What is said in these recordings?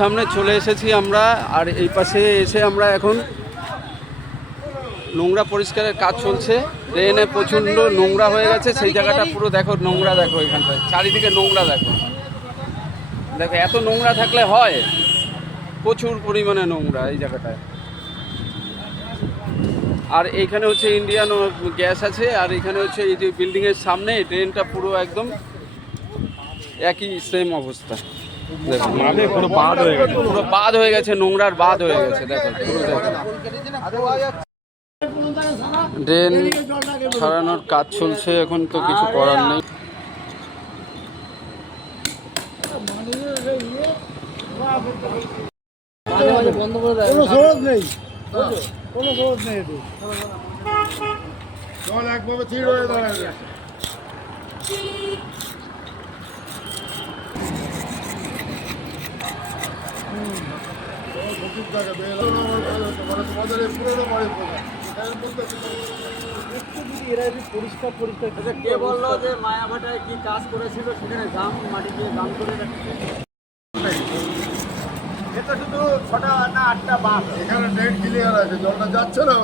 সামনে চলে এসেছি আমরা, আর এই পাশে এসে আমরা এখন নোংরা পরিষ্কারের কাজ চলছে। ড্রেনে প্রচণ্ড নোংরা হয়ে গেছে, সেই জায়গাটা পুরো দেখো নোংরা, দেখো এখানটায় চারিদিকে নোংরা, দেখো দেখো এত নোংরা থাকলে হয়, প্রচুর পরিমাণে নোংরা এই জায়গাটায়। আর এইখানে হচ্ছে ইন্ডিয়ান গ্যাস আছে, আর এখানে হচ্ছে এই যে বিল্ডিংয়ের সামনে ড্রেনটা পুরো একদম একই সেম অবস্থা। পুরো বাঁধ হয়ে গেছে, নোংরার বাঁধ হয়ে গেছে, দেখো পুরো ড্রেন সারানোর কাজ চলছে এখন, তো কিছু করার নেই। কে বললো যে মায়াভাটায় কি কাজ করেছিল, সেখানে জাম মাটি দিয়ে জাম করে রাখছে। এটা শুধু 6টা না 8টা বাস, এখানে ড্রেন ক্লিয়ার আছে, জলটা যাচ্ছে না।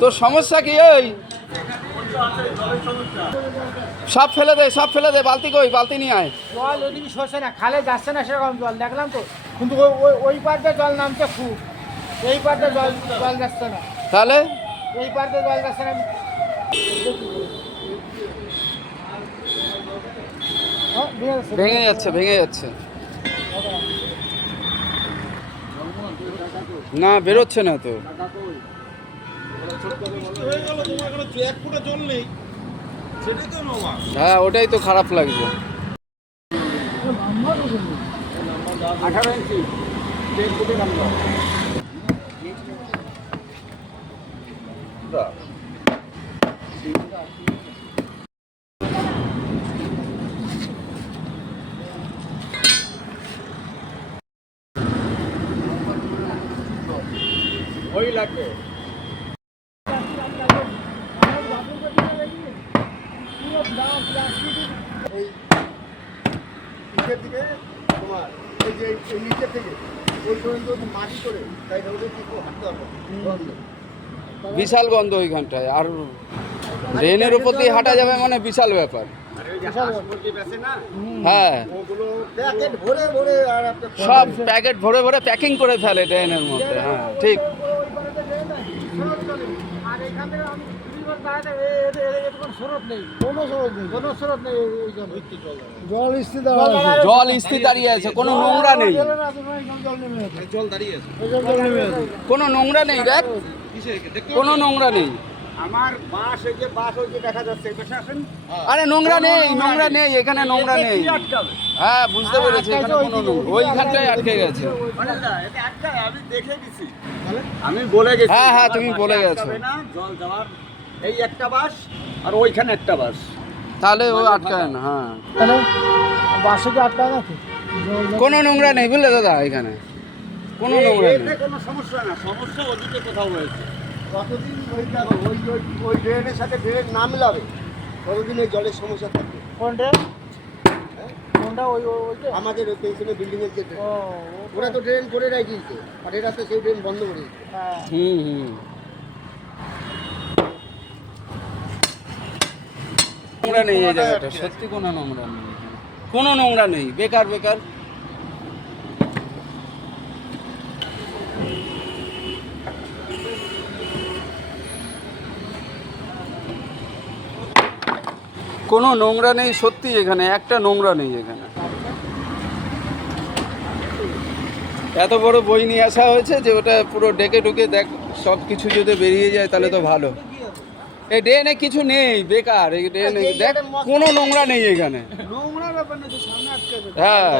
তোর সমস্যা কি? ওই সব ফেলে দে, সব ফেলে দে, বালতি কই, বালতি নিয়ে আয়। জল ওইদিকে সরছে না, খালে যাচ্ছে না সেরকম জল দেখলাম তো, কিন্তু ওই পাড়তে জল নামছে খুব, এই পাড়তে জল যাচ্ছে না, তাহলে এই পাড়তে জল যাচ্ছে না। ভেঙে যাচ্ছে, ভেঙে যাচ্ছে, না বেরোচ্ছে না তো। হ্যাঁ ওটাই তো খারাপ লাগছে। 18 ইঞ্চি 1.5 ফুটে নামলো। ওই লাগবে নিচের দিকে তোমার এই যে নিচের থেকে ওই পর্যন্ত মাটি করে তাই ওদের কিছু হাঁটতে হবে, বিশাল গন্ধ ওইখানটায়, আর ড্রেনের উপর দিয়ে হাঁটা যাবে মানে বিশাল ব্যাপার। হ্যাঁ সব প্যাকেট ভরে ভরে প্যাকিং করে ফেলে ড্রেনের মধ্যে। হ্যাঁ ঠিক। জল স্থির দাঁড়িয়ে আছে, কোনো নোংরা নেই, কোনো নোংরা নেই, দেখ কোনো নোংরা নেই। আমার বাস এই যে বাস ওই যে দেখা যাচ্ছে, এই পাশে আসেন। আরে নোংরা নেই, নোংরা নেই এখানে, নোংরা নেই। হ্যাঁ বুঝতে পেরেছি, এখানে কোনো নোংরা, ওইখানটায় আটকে গেছে। আমি দেখে গেছি, আমি বলে গেছি। হ্যাঁ হ্যাঁ তুমি বলে গেছো। জল যাওয়ার এই একটা বাস আর ওইখানে একটা বাস, তাহলে ও আটকায় না। হ্যাঁ বাসে কি আটকায় না? কোনো নোংরা নেই বুঝলে দাদা, এখানে কোনো নোংরা নেই। কোনো সমস্যা না, সমস্যা ওদিকে কোথাও হয়েছে। কতদিন ওই ড্রেনের সাথে ড্রেন না মিলাবে ততদিন ওই জলের সমস্যা থাকবে। কোন ড্রেন? কোনটা? আমাদের ওই পেছনে বিল্ডিংয়ের যে ড্রেন, ওরা তো ড্রেন করে রাখিয়েছে, আর এরা তো সেই ড্রেন বন্ধ করে দিয়েছে। হুম হুম নোংরা নেই এই জায়গাটা, সত্যি কোনো নোংরা নেই, কোনো নোংরা নেই, বেকার বেকার। কোনো নোংরা নেই সত্যি, এখানে একটা নোংরা নেই এখানে। এত বড় বই নিয়ে আসা হয়েছে যে ওটা পুরো ডেকে ঢুকে দেখ, সব কিছু যদি বেরিয়ে যায় তাহলে তো ভালো। এই ড্রেনে কিছু নেই, বেকার এই ড্রেনে দেখ, কোনো নোংরা নেই এখানে। হ্যাঁ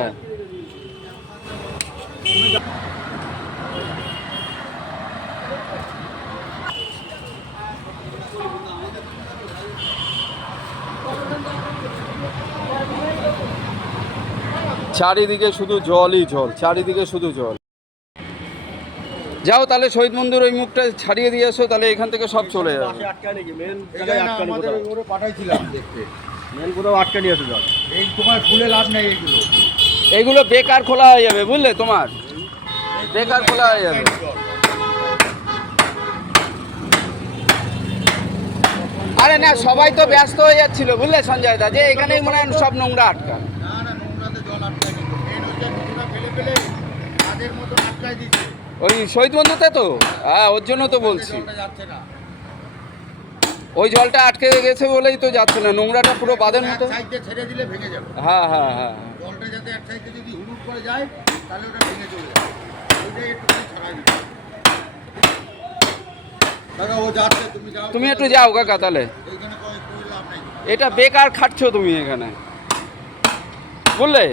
চারিদিকে শুধু জলই জল, চারিদিকে শুধু জল। যাও তাহলে শহীদ মন্দির ওই মুখটা ছাড়িয়ে দিয়ে এসো, তাহলে এখান থেকে সব চলে যাবে। পাঠাইছিলাম দেখতে। মেন কোথাও আটকে নিয়ে আসে জল এই তোমার খুলে লাভ নেই এইগুলো এইগুলো বেকার খোলা হয়ে যাবে বুঝলে, তোমার বেকার খোলা হয়ে যাবে। আরে না, সবাই তো ব্যস্ত হয়ে যাচ্ছিল বুঝলে সঞ্জয় দা, যে এখানেই মনে হয় সব নোংরা আটকা। না না নোংরাতে জল আটকায় কিন্তু মেন হচ্ছে নোংরা ফেলে ফেলে তাদের মতো আটকায় দিচ্ছে ওই শহীদ বন্ধুতে তো, হ্যাঁ ওর জন্য তো বলছি, জলটা যাচ্ছে না ওই জলটা আটকে গেছে বলেই তো যাচ্ছে না, নোংরাটা পুরো বাঁধের এক মতো। সাইডে ছেড়ে দিলে ভেঙে যাবে হ্যাঁ হ্যাঁ হ্যাঁ, জলটা যাতে এক সাইডে যদি হুড়ুট করে যায় তাহলে ওটা ভেঙে চলে যাবে ওইটাই একটুখানি ছড়াই দিতে দাদা ও যাচ্ছে তুমি যাও তুমি একটু যাও কাকা তাহলে, এইখানে কই লাভ নাই এটা বেকার খাটছো তুমি এখানে বুঝলে।